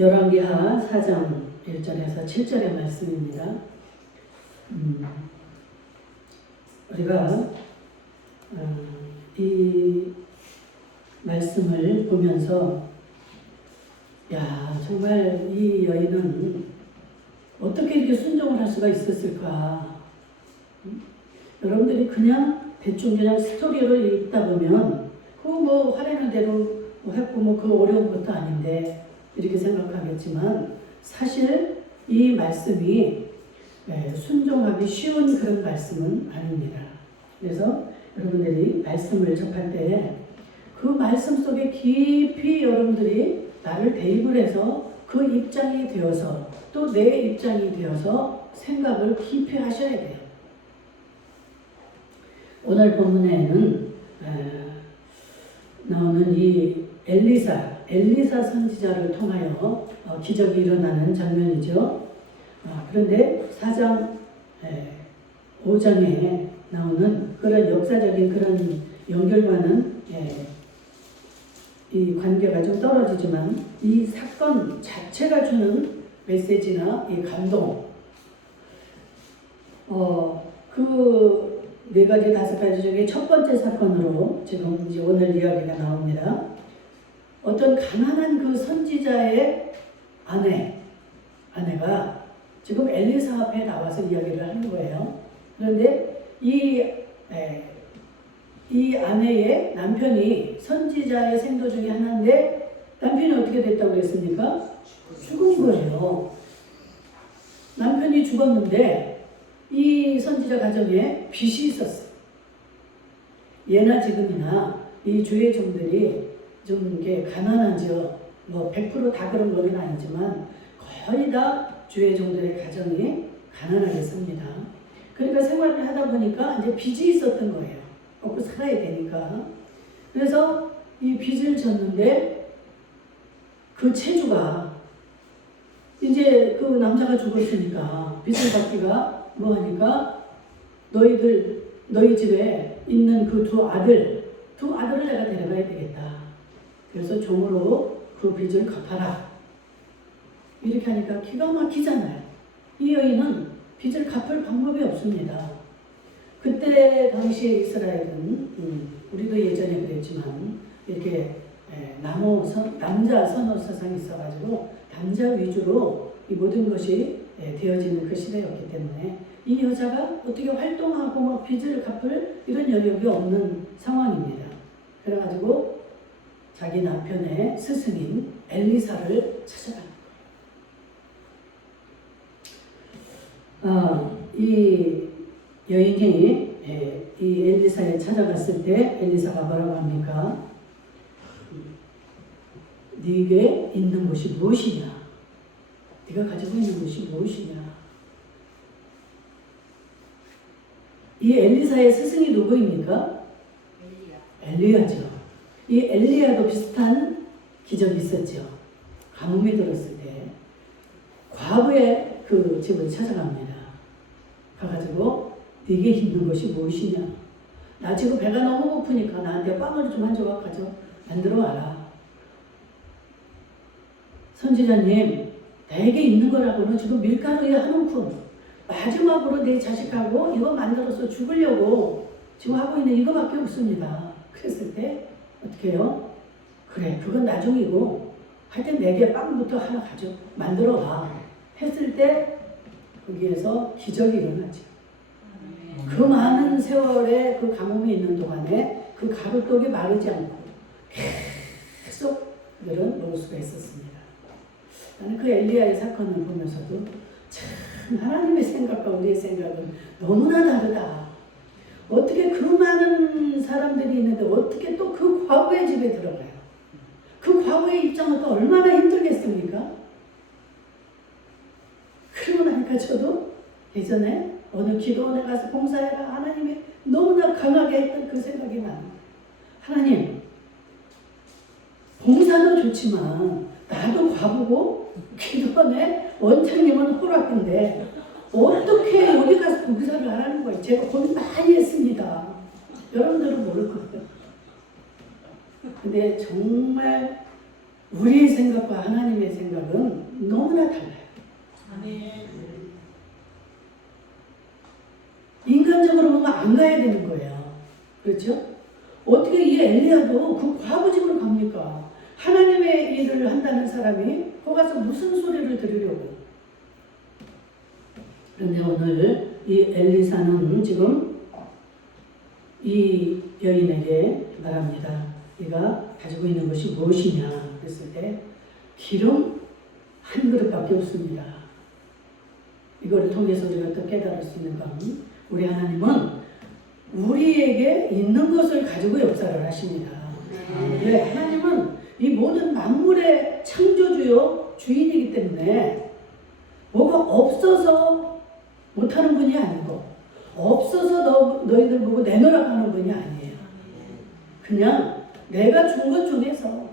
열왕기하 4장 1절에서 7절의 말씀입니다. 우리가 이 말씀을 보면서 정말 이 여인은 어떻게 이렇게 순종을 할 수가 있었을까? 여러분들이 그냥 대충 그냥 스토리로 읽다 보면 그거 화내는 대로 했고 그 어려운 것도 아닌데 이렇게 생각하겠지만 사실 이 말씀이 순종하기 쉬운 그런 말씀은 아닙니다. 그래서 여러분들이 말씀을 접할 때 그 말씀 속에 깊이 여러분들이 나를 대입을 해서 그 입장이 되어서 또 내 입장이 되어서 생각을 깊이 하셔야 돼요. 오늘 본문에는 나오는 이 엘리사 선지자를 통하여 기적이 일어나는 장면이죠. 그런데 4장 5장에 나오는 그런 역사적인 그런 연결과는 이 관계가 좀 떨어지지만 이 사건 자체가 주는 메시지나 이 감동, 그 4가지 5가지 중에 첫 번째 사건으로 지금 이제 오늘 이야기가 나옵니다. 어떤 가난한 그 선지자의 아내가 지금 엘리사 앞에 나와서 이야기를 하는 거예요. 그런데 이 아내의 남편이 선지자의 생도 중에 하나인데 남편이 어떻게 됐다고 그랬습니까? 죽은 거예요. 남편이 죽었는데 이 선지자 가정에 빚이 있었어요. 예나 지금이나 이 주의 종들이 좀 이렇게 가난하죠. 100% 다 그런 건 아니지만 거의 다 주의 종들의 가정이 가난하게 삽니다. 그러니까 생활을 하다 보니까 이제 빚이 있었던 거예요. 먹고 살아야 되니까. 그래서 이 빚을 졌는데 그 채주가 이제 그 남자가 죽었으니까 빚을 갚기가 뭐하니까 너희 집에 있는 그 두 아들을 내가 데려가야 되겠다. 그래서 종으로 그 빚을 갚아라. 이렇게 하니까 기가 막히잖아요. 이 여인은 빚을 갚을 방법이 없습니다. 그때 당시 이스라엘은 우리도 예전에 그랬지만 이렇게 남자 선호 사상이 있어가지고 남자 위주로 이 모든 것이 되어지는 그 시대였기 때문에 이 여자가 어떻게 활동하고 빚을 갚을 이런 여력이 없는 상황입니다. 그래가지고 자기 남편의 스승인 엘리사를 찾아가는 거예요. 이 여인이 이 엘리사에 찾아갔을 때 엘리사가 뭐라고 합니까? 네게 있는 것이 무엇이냐? 네가 가지고 있는 것이 무엇이냐? 이 엘리사의 스승이 누구입니까? 엘리야죠. 이 엘리야도 비슷한 기적이 있었죠. 가뭄이 들었을 때 과부의 그 집을 찾아갑니다. 가가지고 네게 있는 것이 무엇이냐? 나 지금 배가 너무 고프니까 나한테 빵을 좀 한 조각 만들어 와라. 선지자님, 나에게 있는 거라고는 지금 밀가루에 한 움큼 마지막으로 내 자식하고 이거 만들어서 죽으려고 지금 하고 있는 이거밖에 없습니다. 그랬을 때 어떻게 해요? 그래, 그건 나중이고 하여튼 내게 빵부터 하나 만들어 와. 했을 때 거기에서 기적이 일어나죠. 그 많은 세월에 그 가뭄이 있는 동안에 그 가루떡이 마르지 않고 계속 그들은 먹을 수가 있었습니다. 나는 그 엘리야의 사건을 보면서도 참 하나님의 생각과 우리의 생각은 너무나 다르다. 어떻게 그 많은 사람들이 있는데 어떻게 또 그 과부의 집에 들어가요? 그 과부의 입장은 또 얼마나 힘들겠습니까? 그러고 나니까 저도 예전에 어느 기도원에 가서 봉사해라 하나님이 너무나 강하게 했던 그 생각이 납니다. 하나님, 봉사는 좋지만 나도 과부고 기도원에 원장님은 호락인데 어떻게 여기 가서 봉사를 하라는 거예요. 제가 고민 많이 했습니다. 여러분들은 모를 거예요. 근데 정말 우리의 생각과 하나님의 생각은 너무나 달라요. 인간적으로 보면 안 가야 되는 거예요. 그렇죠? 어떻게 이 엘리야도 그 과부집으로 갑니까? 하나님의 일을 한다는 사람이 거기 가서 무슨 소리를 들으려고. 그런데 오늘 이 엘리사는 지금 이 여인에게 말합니다. 네가 가지고 있는 것이 무엇이냐 그랬을 때 기름 한 그릇밖에 없습니다. 이거를 통해서 우리가 또 깨달을 수 있는 건 우리 하나님은 우리에게 있는 것을 가지고 역사를 하십니다. 네, 하나님은 이 모든 만물의 창조주요 주인이기 때문에 뭐가 없어서 못하는 분이 아니고 없어서 너희들 보고 내놓으라고 하는 분이 아니에요. 그냥 내가 준 것 중에서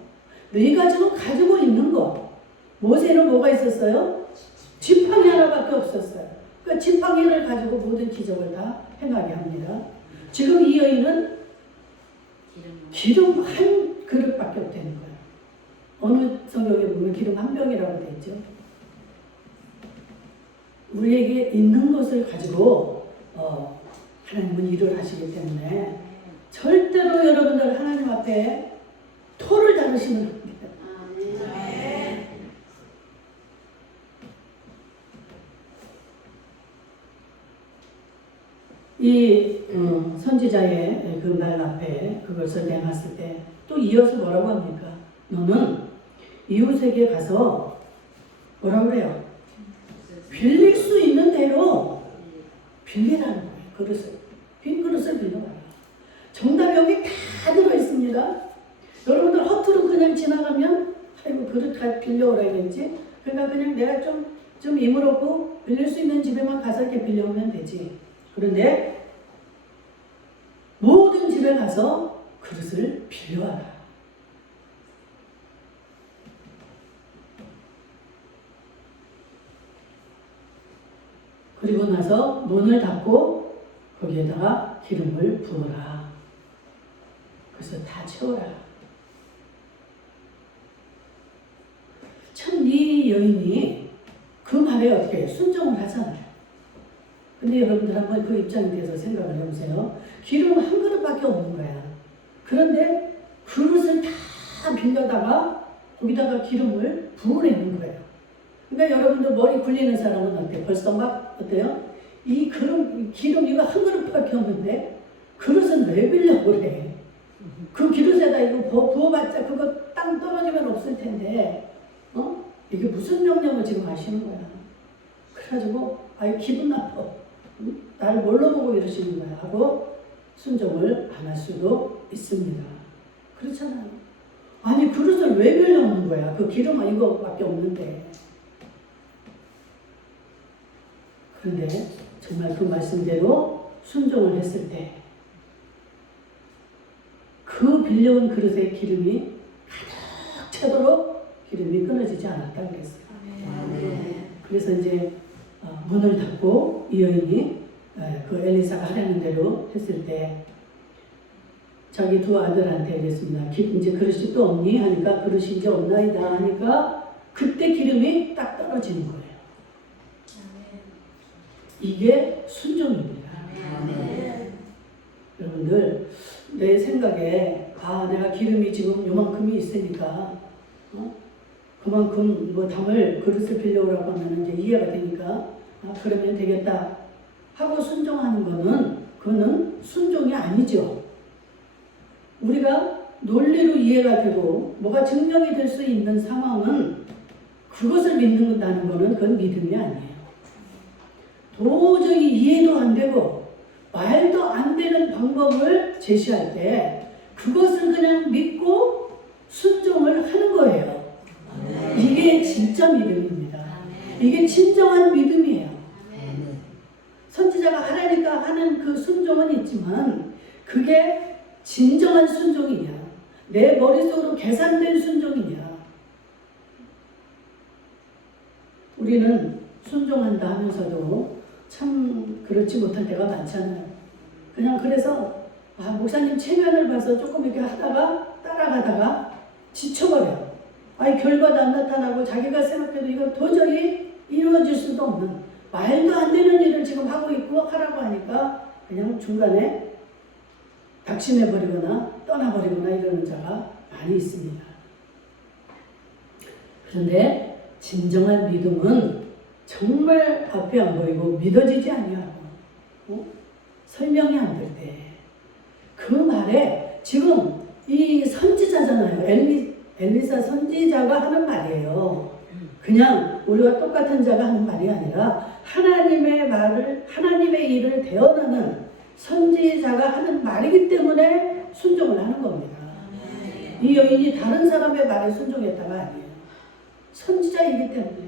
너희가 지금 가지고 있는 거. 모세는 뭐가 있었어요? 지팡이 하나밖에 없었어요. 그러니까 지팡이를 가지고 모든 기적을 다 행하게 합니다. 지금 이 여인은 기름 한 그릇밖에 없다는 거예요. 어느 성경에 보면 기름 한 병이라고 되어 있죠. 우리에게 있는 것을 가지고 하나님은 일을 하시기 때문에 절대로 여러분들 하나님 앞에 토를 다루시면 안 돼요. 이 선지자의 그 말 앞에 그것을 내놨을 때 또 이어서 뭐라고 합니까? 너는 이웃에게 가서 뭐라고 그래요? 빌릴 수 있는 대로 빌리라는 거예요. 그릇을. 빈 그릇을 빌려가라. 정답이 여기 다 들어있습니다. 여러분들 허투루 그냥 지나가면 아이고 그릇 다 빌려오라 이랬지. 그러니까 그냥 내가 좀 힘을 얻고 빌릴 수 있는 집에만 가서 이렇게 빌려오면 되지. 그런데 모든 집에 가서 그릇을 빌려와라. 그리고 나서 문을 닫고 거기에다가 기름을 부어라. 그래서 다 채워라. 참 이 여인이 그 말에 어떻게 순종을 하잖아요. 근데 여러분들 한번 그 입장에 대해서 생각을 해보세요. 기름 한 그릇밖에 없는 거야. 그런데 그릇을 다 빌려다가 거기다가 기름을 부으려는 거예요. 그러니까 여러분들 머리 굴리는 사람은 어때요? 벌써 막 어때요? 이 기름 이거 한 그릇밖에 없는데 그릇은 왜 빌려고 그래? 그 그릇에다 이거 부어봤자 그거 땅 떨어지면 없을 텐데 이게 무슨 명령을 지금 하시는 거야? 그래가지고 아유 기분 나빠. 나를 뭘로 보고 이러시는 거야? 하고 순종을 안 할 수도 있습니다. 그렇잖아요. 아니 그릇을 왜 빌려오는 거야? 그 기름은 이거밖에 없는데. 그런데 정말 그 말씀대로 순종을 했을 때 그 빌려온 그릇에 기름이 가득 차도록 기름이 끊어지지 않았다 그랬어요. 그래서 이제 문을 닫고 이 여인이 그 엘리사가 하라는 대로 했을 때 자기 두 아들한테 그랬습니다. 이제 그릇이 또 없니? 하니까 그릇이 이제 없나이다 하니까 그때 기름이 딱 떨어지는 거예요. 이게 순종입니다. 여러분들 내 생각에 내가 기름이 지금 요만큼이 있으니까 그만큼 뭐 담을 그릇을 빌려오라고 하면 이제 이해가 되니까 그러면 되겠다 하고 순종하는 그거는 순종이 아니죠. 우리가 논리로 이해가 되고 뭐가 증명이 될 수 있는 상황은 그것을 믿는다는 거는 그건 믿음이 아니에요. 도저히 이해도 안 되고 말도 안 되는 방법을 제시할 때 그것을 그냥 믿고 순종을 하는 거예요. 이게 진짜 믿음입니다. 이게 진정한 믿음이에요. 선지자가 하라니까 하는 그 순종은 있지만 그게 진정한 순종이냐, 내 머릿속으로 계산된 순종이냐. 우리는 순종한다 하면서도 참 그렇지 못할 때가 많잖아요. 그냥 그래서 목사님 체면을 봐서 조금 이렇게 하다가 따라가다가 지쳐버려요. 아니 결과도 안 나타나고 자기가 생각해도 이건 도저히 이루어질 수도 없는 말도 안 되는 일을 지금 하고 있고 하라고 하니까 그냥 중간에 낙심해버리거나 떠나버리거나 이러는 자가 많이 있습니다. 그런데 진정한 믿음은 정말 앞이 안 보이고 믿어지지 아니하고 설명이 안 될 때 그 말에 지금 이 선지자잖아요. 엘리사 선지자가 하는 말이에요. 그냥 우리가 똑같은 자가 하는 말이 아니라 하나님의 말을 하나님의 일을 대언하는 선지자가 하는 말이기 때문에 순종을 하는 겁니다. 이 여인이 다른 사람의 말에 순종했다가 아니에요. 선지자이기 때문에.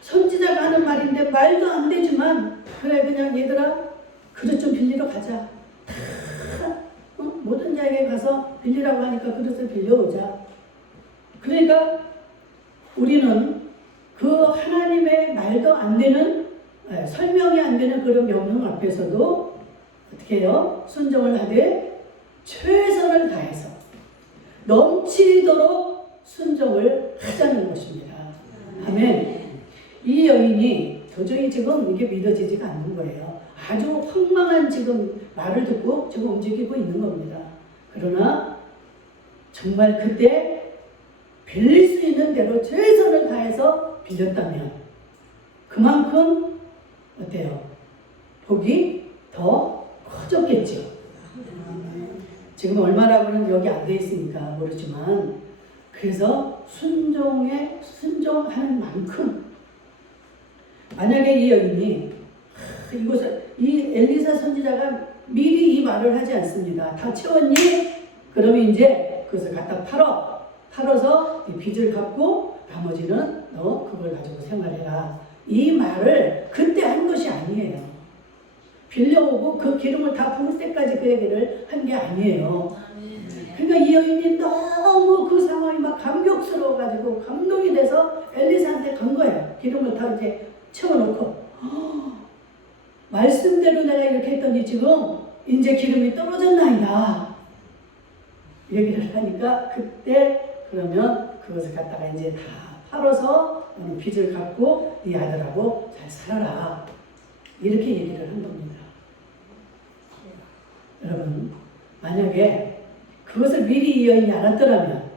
선지자가 하는 말인데 말도 안 되지만 그래 그냥 얘들아 그릇 좀 빌리러 가자. 모든 자에게 가서 빌리라고 하니까 그릇을 빌려오자. 그러니까 우리는 그 하나님의 말도 안 되는 설명이 안 되는 그런 명령 앞에서도 어떻게 해요? 순종을 하되 최선을 다해서 넘치도록 순종을 하자는 것입니다. 아멘. 이 여인이 도저히 지금 이게 믿어지지가 않는 거예요. 아주 황망한 지금 말을 듣고 지금 움직이고 있는 겁니다. 그러나 정말 그때 빌릴 수 있는 대로 최선을 다해서 빌렸다면 그만큼 어때요? 복이 더 커졌겠죠. 지금 얼마라고는 여기 안 돼 있으니까 모르지만 그래서 순종하는 만큼 만약에 이 여인이 이 엘리사 선지자가 미리 이 말을 하지 않습니다. 다 채웠니? 그러면 이제 그것을 갖다 팔아서 이 빚을 갚고 나머지는 너 그걸 가지고 생활해라. 이 말을 그때 한 것이 아니에요. 빌려오고 그 기름을 다 부을 때까지 그 얘기를 한 게 아니에요. 그러니까 이 여인이 너무 그 상황이 막 감격스러워가지고 감동이 돼서 엘리사한테 간 거예요. 기름을 다 이제 채워놓고 말씀대로 내가 이렇게 했더니 지금 이제 기름이 떨어졌나이다 얘기를 하니까 그때 그러면 그것을 갖다가 이제 다 팔아서 빚을 갚고 네 아들하고 잘 살아라 이렇게 얘기를 한 겁니다. 여러분 만약에 그것을 미리 이 여인이 알았더라면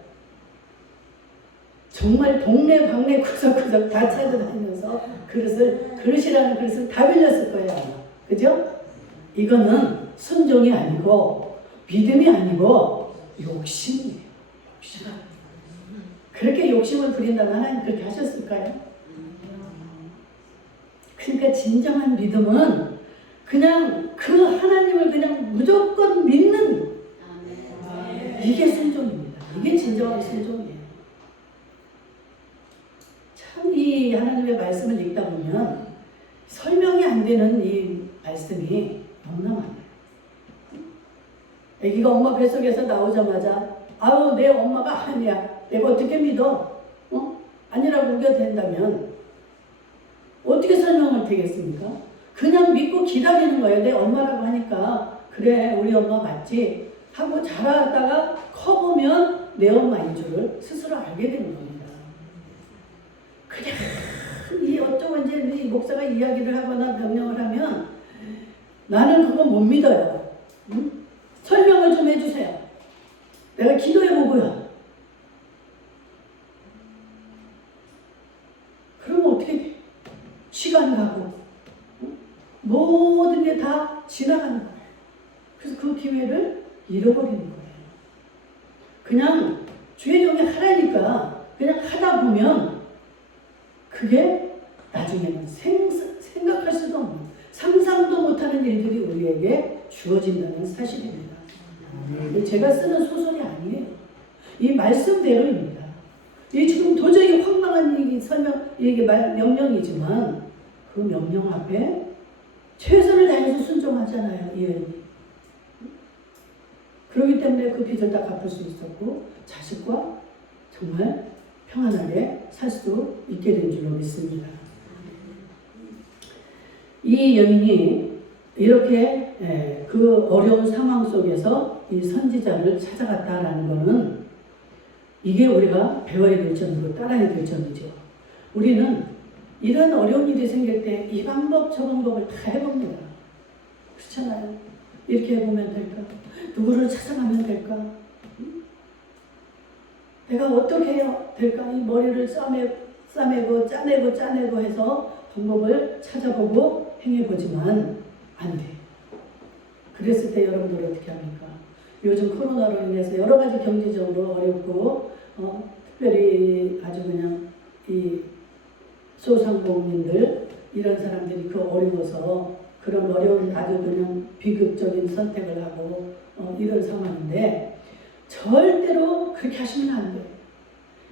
정말 동네 방네 구석구석 다 찾아다니면서 그릇이라는 그릇을 다 빌렸을 거예요. 아마. 그죠? 이거는 순종이 아니고 믿음이 아니고 욕심이에요. 욕심. 그렇게 욕심을 부린다면 하나님 그렇게 하셨을까요? 그러니까 진정한 믿음은 그냥 그 하나님을 그냥 무조건 믿는 이게 순종입니다. 이게 진정한 순종이에요. 참 이 하나님의 말씀을 읽다 보면 설명이 안 되는 이 말씀이 너무나 많아요. 아기가 엄마 뱃속에서 나오자마자 아우 내 엄마가 아니야. 내가 어떻게 믿어? 아니라고 우겨댄다면 어떻게 설명을 되겠습니까? 그냥 믿고 기다리는 거예요. 내 엄마라고 하니까 그래 우리 엄마 맞지? 하고 자라다가 커보면 내 엄마인 줄을 스스로 알게 되는 겁니다. 그냥 이 어쩌고 이제 이 목사가 이야기를 하거나 명령을 하면 나는 그거 못 믿어요. 응? 설명을 좀 해주세요. 내가 기도해보고요. 그러면 어떻게 돼? 시간 가고 모든 게 다 지나가는 거예요. 그래서 그 기회를 잃어버리는 거예요. 그냥 주의 종이 하라니까 그냥 하다 보면 그게 나중에는 생각할 수도 없는 상상도 못하는 일들이 우리에게 주어진다는 사실입니다. 제가 쓰는 소설이 아니에요. 이 말씀대로입니다. 이 지금 도저히 황망한 명령이지만 그 명령 앞에 최선을 다해서 순종하잖아요. 이 여인이. 그렇기 때문에 그 빚을 다 갚을 수 있었고 자식과 정말 평안하게 살 수 있게 된 줄로 믿습니다. 이 여인이 이렇게 그 어려운 상황 속에서 이 선지자를 찾아갔다라는 것은 이게 우리가 배워야 될 점이고 따라야 될 점이죠. 우리는 이런 어려운 일이 생길 때 이 방법 저 방법을 다 해봅니다. 그렇잖아요. 이렇게 해보면 될까? 누구를 찾아가면 될까? 내가 어떻게 해야 될까? 이 머리를 싸매고 짜내고 해서 방법을 찾아보고 행해보지만 안 돼. 그랬을 때 여러분들 어떻게 합니까? 요즘 코로나로 인해서 여러 가지 경제적으로 어렵고 특별히 아주 그냥 이 소상공인들 이런 사람들이 그 어려워서 그런 어려운 아주 그냥 비극적인 선택을 하고 이런 상황인데 절대로 그렇게 하시면 안 돼요.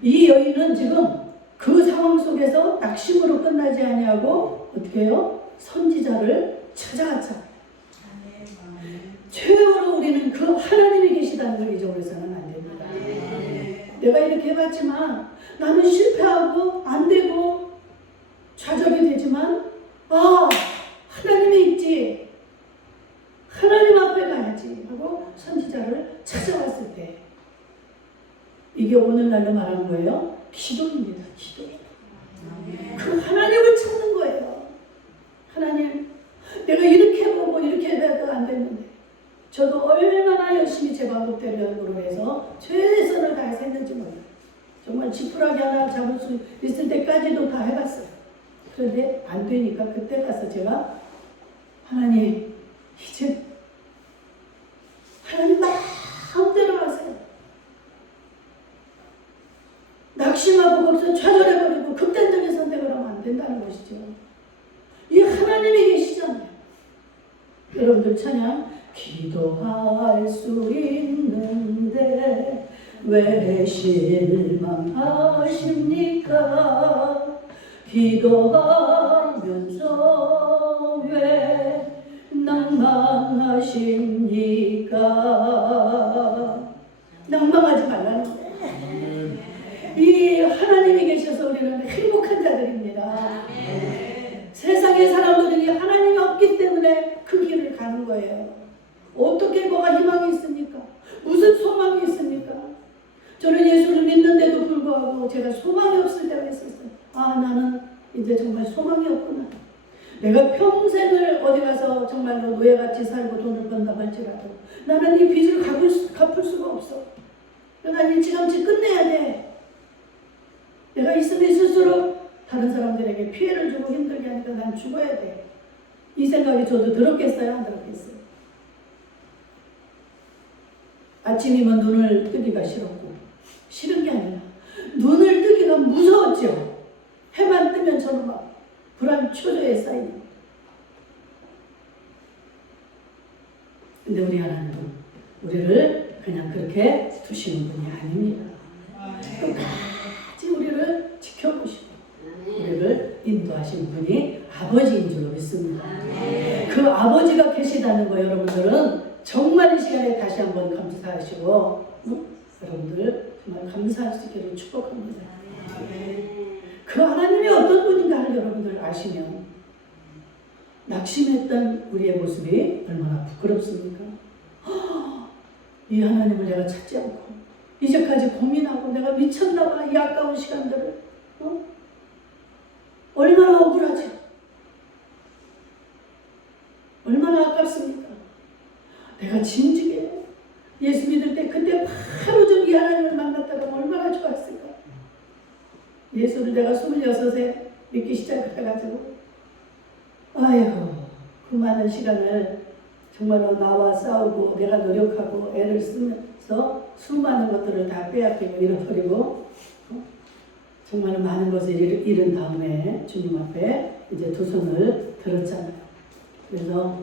이 여인은 지금 그 상황 속에서 낙심으로 끝나지 아니하고 어떻게 해요? 선지자를 찾아갔잖아요. 최후로 우리는 그 하나님이 계시다는 걸 잊어버려서는 안 됩니다. 내가 이렇게 해봤지만 나는 실패하고 안 되고 좌절이 되지만 하나님이 있지. 하나님 앞에 가야지 하고 선지자를 찾아왔을 때 이게 오늘날로 말하는 거예요. 기도입니다. 기도. 그 하나님을 찾는 거예요. 하나님, 내가 이렇게 해보고 이렇게 해도 안 됐는데 저도 얼마나 열심히 제 방법대로 해서 최선을 다해서 했는지 몰라요. 정말 지푸라기 하나 잡을 수 있을 때까지도 다 해봤어요. 그런데 안 되니까 그때 가서 제가 하나님, 이제 하나님 마음대로 하세요. 낙심하고 거기서 좌절해버리고 극단적인 선택을 하면 안 된다는 것이죠. 이 하나님이 계시잖아요. 여러분들 찬양 기도할 수 있는데 왜 실망하십니까? 기도하면서 왜 낭망하십니까? 낭망하지 말라는 거예요. 이 하나님이 계셔서 우리는 행복한 자들입니다. 세상의 사람들은 이 하나님이 없기 때문에 그 길을 가는 거예요. 어떻게 뭐가 희망이 있습니까? 무슨 소망이 있습니까? 저는 예수를 믿는데도 불구하고 제가 소망이 없을 때가 있었어요. 나는 이제 정말 소망이 없구나. 내가 평생을 어디 가서 정말로 노예같이 살고 돈을 번다 할지라도 나는 이 빚을 갚을 수가 없어. 난 일찌감치 끝내야 돼. 내가 있으면 있을수록 다른 사람들에게 피해를 주고 힘들게 하니까 난 죽어야 돼. 이 생각이 저도 들었겠어요? 안 들었겠어요? 아침이면 눈을 뜨기가 싫었고 싫은 게 아니라 눈을 뜨기가 무서웠죠. 해만 뜨면 저는 막 불안 초조에 쌓이는. 근데 우리 하나님은 우리를 그냥 그렇게 두시는 분이 아닙니다. 끝까지 우리를 지켜보시고 우리를 인도하신 분이 아버지인 줄로 믿습니다. 그 아버지가 계시다는 거 여러분들은 정말 이 시간에 다시 한번 감사하시고 여러분들 정말 감사할 수 있기를 축복합니다. 그 하나님이 어떤 분인가를 여러분들 아시면 낙심했던 우리의 모습이 얼마나 부끄럽습니까? 이 하나님을 내가 찾지 않고 이제까지 고민하고 내가 미쳤나 봐. 이 아까운 시간들을 얼마나 억울하죠? 얼마나 아깝습니까? 내가 진즉에 예수 믿을 때 그때 바로 좀 이 하나님을 만났다면 얼마나 좋았을까? 예수를 내가 26에 믿기 시작해가지고 아이고 그 많은 시간을 정말로 나와 싸우고 내가 노력하고 애를 쓰면서 수많은 것들을 다 빼앗기고 잃어버리고 정말 많은 것을 잃은 다음에 주님 앞에 이제 두 손을 들었잖아요. 그래서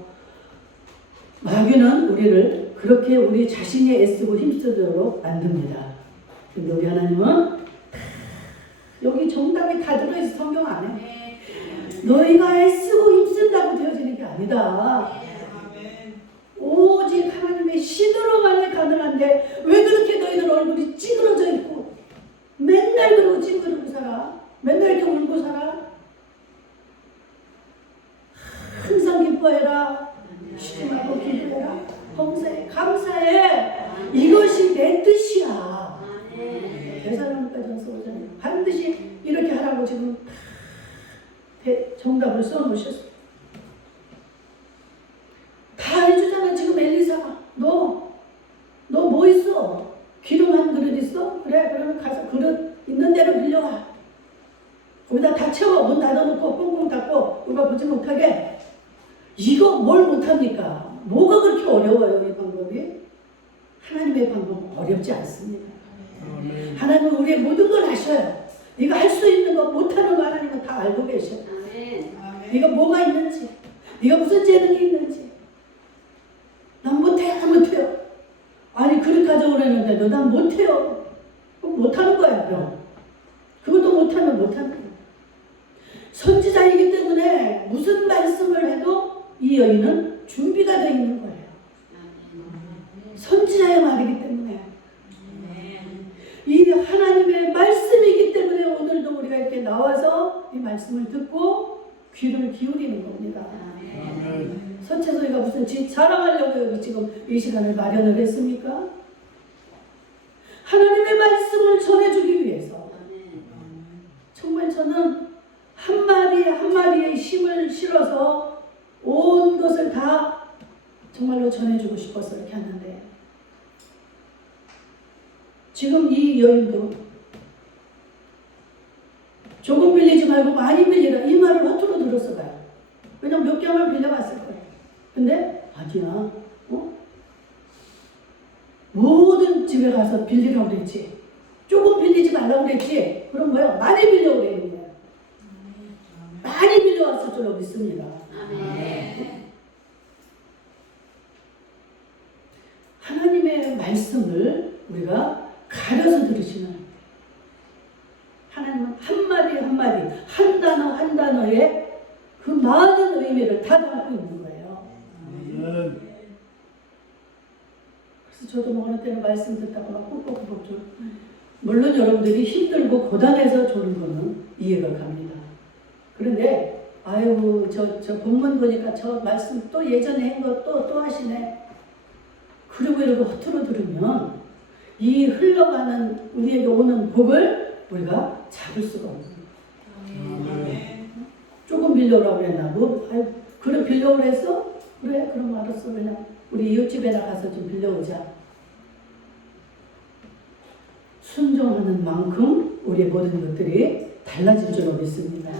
마귀는 우리를 그렇게 우리 자신이 애쓰고 힘쓰도록 만듭니다. 근데 우리 하나님은 여기 정답이 다 들어있어. 성경 안에 너희가 애쓰고 힘쓴다고 되어지는 게 아니다. 오직 하나님의 신으로만이 가능한데 왜 그렇게 너희들 얼굴이 찌그러져 있고 맨날 그러고 찡그리고 살아? 맨날 이렇게 울고 살아? 항상 기뻐해라. 쉬지 말고 기도해라. 범사에 감사해. 이것이 내 뜻이야. 대사관까지 써오잖아요. 반드시 이렇게 하라고 지금 정답을 써놓으셨어요. 다 해주잖아. 지금 엘리사가. 너 뭐 있어? 기름 한 그릇 있어? 그래, 그러면 가서 그릇 있는 대로 빌려와. 거기다 다 채워. 문 닫아놓고 꽁꽁 닫고 누가 보지 못하게. 이거 뭘 못합니까? 뭐가 그렇게 어려워요, 이 방법이? 하나님의 방법은 어렵지 않습니다. 하나님은 우리의 모든 걸 아셔요. 네가 할 수 있는 거, 못하는 거 하나님은 다 알고 계셔요. 네가 뭐가 있는지, 네가 무슨 재능이 있는지. 난 못해요. 아니 그릇 가져오라는데도 난 못해요. 못하는 거야 그럼. 그것도 못하면 못하는 거야. 선지자이기 때문에 무슨 말씀을 해도 이 여인은 준비가 되어 있는 거예요. 선지자의 말이기 때문에. 이 하나님의 말씀이기 때문에 오늘도 우리가 이렇게 나와서 이 말씀을 듣고 귀를 기울이는 겁니다. 서채소이가 무슨 집 자랑하려고 여기 지금 이 시간을 마련을 했습니까? 하나님의 말씀을 전해주기 위해서 정말 저는 한마디 한마디에 힘을 실어서 온 것을 다 정말로 전해주고 싶어서 이렇게 하는데 지금 이 여인도 조금 빌리지 말고 많이 빌리라 이 말을 허투루 들었어 봐요. 왜냐면 몇 개만 빌려갔을 거예요. 근데 아니야. 모든 집에 가서 빌리라고 그랬지. 조금 빌리지 말라고 그랬지. 그럼 뭐예요? 많이 빌려고 그러는 거예요. 많이 빌려왔을 줄로 믿습니다. 하나님의 말씀을 우리가 가려서 들으시는 하나님은 한마디 한마디 한 단어 한 단어에 그 많은 의미를 다 담고 있는 거예요. 그래서 저도 뭐 어느 때는 말씀 듣다가 막 꾹꾹꾹 좀 물론 여러분들이 힘들고 고단해서 조는 거는 이해가 갑니다. 그런데 아유 저 본문 보니까 저 말씀 또 예전에 한 거 또 하시네. 그리고 이러고 허투루 들으면 이 흘러가는 우리에게 오는 복을 우리가 잡을 수가 없습니다. 조금 빌려오라고 그랬나? 뭐, 그래 빌려오라 했어? 그래 그럼 알았어. 그냥 우리 이웃집에나 가서 좀 빌려오자. 순종하는 만큼 우리의 모든 것들이 달라질 줄로 믿습니다.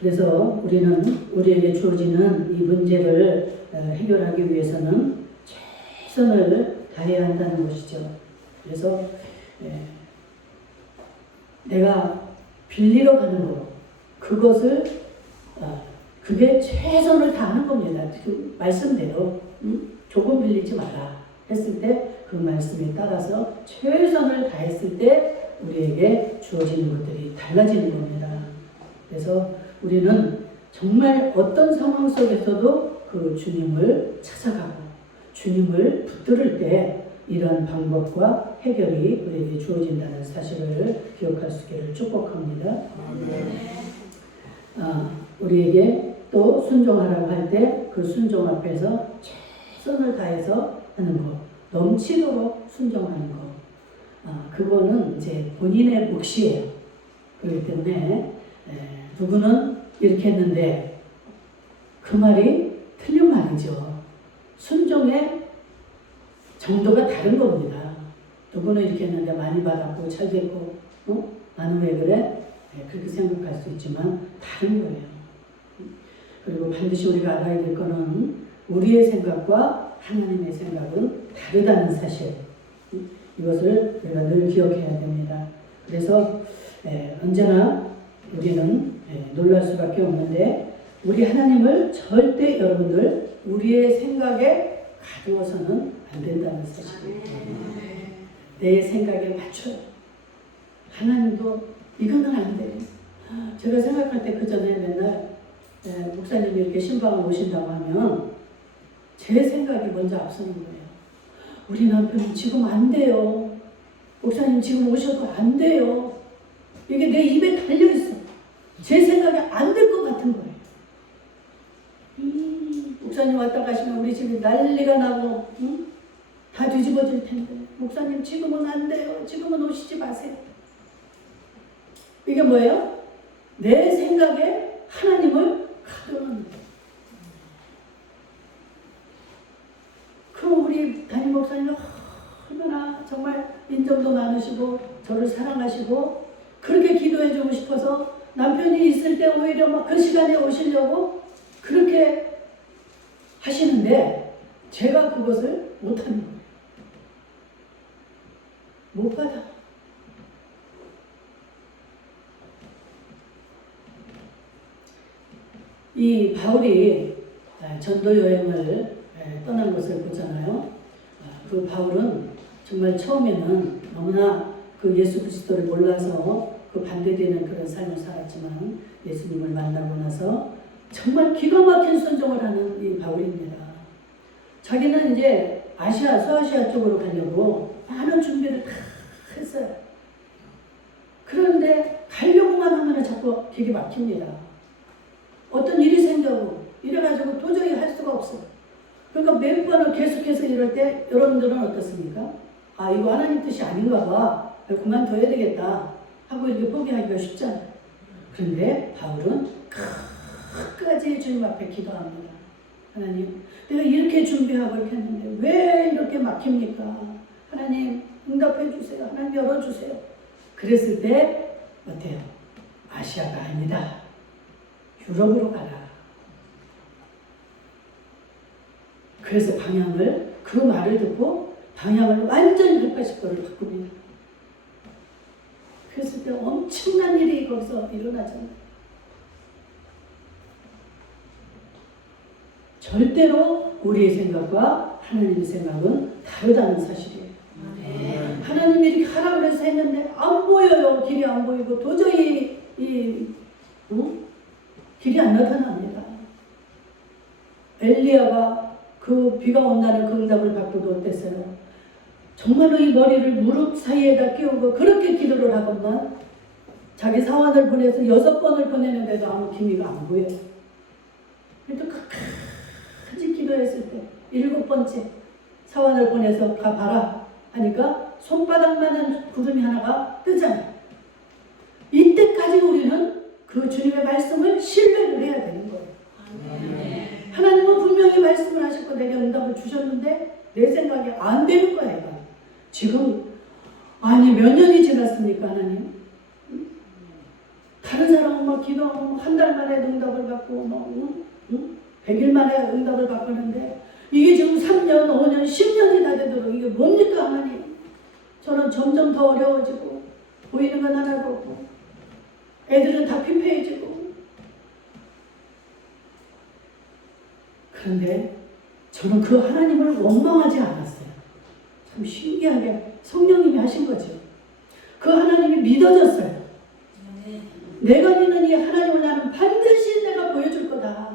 그래서 우리는 우리에게 주어지는 이 문제를 해결하기 위해서는 최선을 다해야 한다는 것이죠. 그래서 내가 빌리러 가는 것, 그것을 그게 최선을 다하는 겁니다. 그 말씀대로 조금 빌리지 마라 했을 때 그 말씀에 따라서 최선을 다했을 때 우리에게 주어지는 것들이 달라지는 겁니다. 그래서 우리는 정말 어떤 상황 속에서도 그 주님을 찾아가고 주님을 붙들을 때 이러한 방법과 해결이 우리에게 주어진다는 사실을 기억할 수 있기를 축복합니다. 우리에게 또 순종하라고 할 때 그 순종 앞에서 최선을 다해서 하는 것, 넘치도록 순종하는 것, 그거는 이제 본인의 몫이에요. 그렇기 때문에 누구는 이렇게 했는데 그 말이 틀린 말이죠. 순종의 정도가 다른 겁니다. 누구는 이렇게 했는데 많이 받았고 잘 됐고 나는 왜 그래? 그렇게 생각할 수 있지만 다른 거예요. 그리고 반드시 우리가 알아야 될 거는 우리의 생각과 하나님의 생각은 다르다는 사실. 이것을 우리가 늘 기억해야 됩니다. 그래서 언제나 우리는 놀랄 수밖에 없는데 우리 하나님을 절대 여러분들 우리의 생각에 가두어서는 안 된다는 사실입니다. 내 생각에 맞춰요. 하나님도 이거는 안 돼. 제가 생각할 때 그 전에 맨날 목사님이 이렇게 신방을 오신다고 하면 제 생각이 먼저 앞서는 거예요. 우리 남편은 지금 안 돼요. 목사님 지금 오셔도 안 돼요. 이게 내 입에 달려있어. 제 생각이 안 될 것 같은 거예요. 왔다 가시면 우리 집이 난리가 나고 응? 다 뒤집어질 텐데 목사님 지금은 안 돼요. 지금은 오시지 마세요. 이게 뭐예요? 내 생각에 하나님을 가둬놓는 거예요. 그럼 우리 담임 목사님은 얼마나 정말 인정도 많으시고 저를 사랑하시고 그렇게 기도해주고 싶어서 남편이 있을 때 오히려 막 그 시간에 오시려고 그렇게 하시는데 제가 그것을 못하는 거예요. 못 받아. 이 바울이 전도 여행을 떠난 것을 보잖아요. 그 바울은 정말 처음에는 너무나 그 예수 그리스도를 몰라서 그 반대되는 그런 삶을 살았지만 예수님을 만나고 나서 정말 기가 막힌 순종을 하는 이 바울입니다. 자기는 이제 아시아, 서아시아 쪽으로 가려고 많은 준비를 다 했어요. 그런데 가려고만 하면 자꾸 길이 막힙니다. 어떤 일이 생겨고 이래가지고 도저히 할 수가 없어요. 그러니까 몇 번을 계속해서 이럴 때 여러분들은 어떻습니까? 아 이거 하나님 뜻이 아닌가 봐. 그만둬야 되겠다 하고 이렇게 포기하기가 쉽잖아요. 그런데 바울은 끝까지 주님 앞에 기도합니다. 하나님 내가 이렇게 준비하고 이렇게 했는데 왜 이렇게 막힙니까? 하나님 응답해 주세요. 하나님 열어주세요. 그랬을 때 어때요? 아시아가 아니다. 유럽으로 가라. 그래서 방향을 그 말을 듣고 방향을 완전히 180도를 바꿉니다. 그랬을 때 엄청난 일이 거기서 일어나잖아요. 절대로 우리의 생각과 하나님의 생각은 다르다는 사실이에요. 하나님이 이렇게 하라고 해서 했는데 안 보여요. 길이 안 보이고 도저히 길이 안 나타납니다. 엘리야가 그 비가 온다는 그 응답을 받고도 어땠어요? 정말로 이 머리를 무릎 사이에다 끼우고 그렇게 기도를 하건만 자기 사환을 보내서 6번을 보내는데도 아무 기미가 안 보여요. 그래도 끝까지 기도했을 때 7번째 사환을 보내서 가봐라 하니까 손바닥만한 구름이 하나가 뜨잖아요. 이때까지 우리는 그 주님의 말씀을 신뢰를 해야 되는 거예요. 하나님은 분명히 말씀을 하셨고 내게 응답을 주셨는데 내 생각이 안 되는 거예요. 지금 아니 몇 년이 지났습니까 하나님? 다른 사람은 막 기도하고 한 달 만에 응답을 받고 막 100일 만에 응답을 받았는데 이게 지금 3년, 5년, 10년이 다 되도록 이게 뭡니까 하나님? 저는 점점 더 어려워지고 보이는 건 하나도 없고 애들은 다 피폐해지고 그런데 저는 그 하나님을 원망하지 않았어요. 참 신기하게 성령님이 하신 거죠. 그 하나님이 믿어졌어요. 내가 믿는 이 하나님을 나는 반드시 내가 보여줄 거다.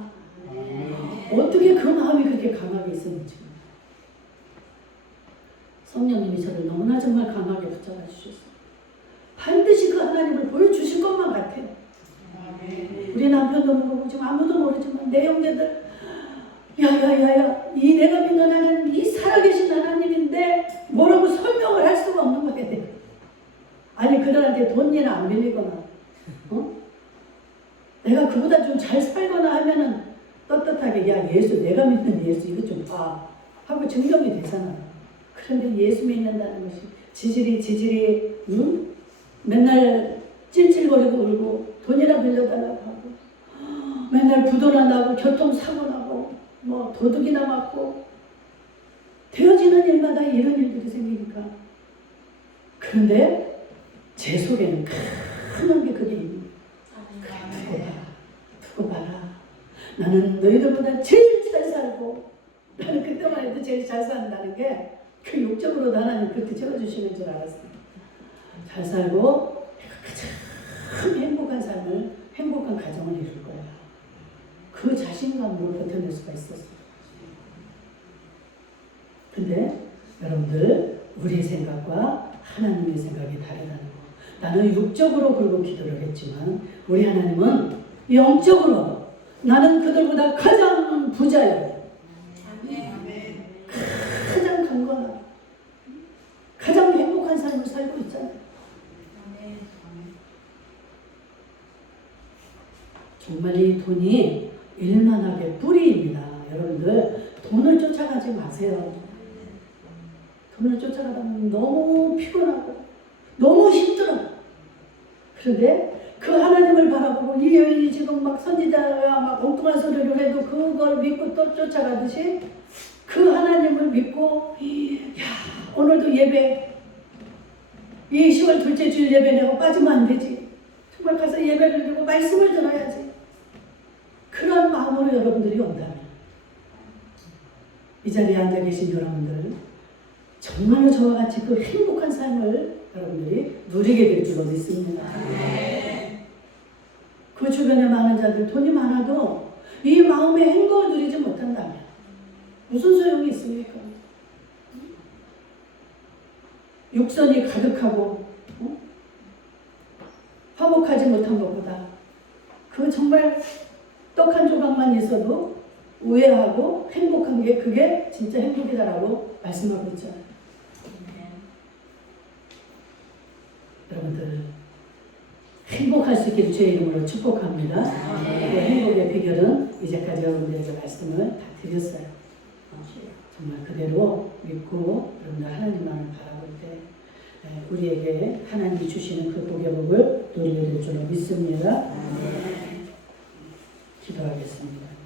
어떻게 그 마음이 그렇게 강하게 있었는지. 성령님이 저를 너무나 정말 강하게 붙잡아 주셨어요. 반드시 그 하나님을 보여주실 것만 같아요. 우리 남편도 모르고 지금 아무도 모르지만 내 형제들 야야야야 이 내가 믿는 하나님 이 살아계신 하나님인데 뭐라고 설명을 할 수가 없는 거야. 아니 그들한테 돈이나 안 빌리거나 내가 그보다 좀 잘 살거나 하면은 떳떳하게 야 예수 내가 믿는 예수 이거 좀 봐 하고 증명이 되잖아요. 그런데 예수 믿는다는 것이 지질이 맨날 찔찔거리고 울고 돈이나 빌려달라고 하고 맨날 부도나 나고 교통사고 나고 뭐 도둑이나 맞고 되어지는 일마다 이런 일들이 생기니까 그런데 제 속에는 큰 게 그게 있는 거예요. 두고 봐라. 나는 너희들보다 제일 잘 살고 나는 그때만 해도 제일 잘 산다는 게 그 육적으로 하나님 그렇게 채워주시는 줄 알았어요. 잘 살고 가장 행복한 삶을 행복한 가정을 이룰 거야. 그 자신감으로 버텨낼 수가 있었어요. 근데 여러분들 우리의 생각과 하나님의 생각이 다르다는 거. 나는 육적으로 그러고 기도를 했지만 우리 하나님은 영적으로 나는 그들보다 가장 부자예요. 정말 이 돈이 일만하게 뿌리입니다. 여러분들 돈을 쫓아가지 마세요. 돈을 쫓아가다 보면 너무 피곤하고 너무 힘들어. 그런데 그 하나님을 바라보고 이 여인이 지금 막 선지자가 막 엉뚱한 소리를 해도 그걸 믿고 또 쫓아가듯이 그 하나님을 믿고 야 오늘도 예배 이 10월 둘째 주일 예배 내가 빠지면 안 되지. 정말 가서 예배를 드리고 말씀을 들어야지. 그런 마음으로 여러분들이 온다면 이 자리에 앉아 계신 여러분들 정말로 저와 같이 그 행복한 삶을 여러분들이 누리게 될 줄로 믿습니다. 그 주변에 많은 자들 돈이 많아도 이 마음의 행복을 누리지 못한다면 무슨 소용이 있습니까? 육선이 가득하고 화목하지 못한 것보다 그 정말 떡 한 조각만 있어도 우애하고 행복한 게 그게 진짜 행복이다라고 말씀하고 있잖아요. 여러분들 행복할 수 있기를 주의 이름으로 축복합니다. 그 행복의 비결은 이제까지 여러분들에게 말씀을 다 드렸어요. 정말 그대로 믿고 여러분들 하나님만을 바라볼 때 우리에게 하나님이 주시는 그 복의 복을 누리게 될 줄로 믿습니다. 기도하겠습니다.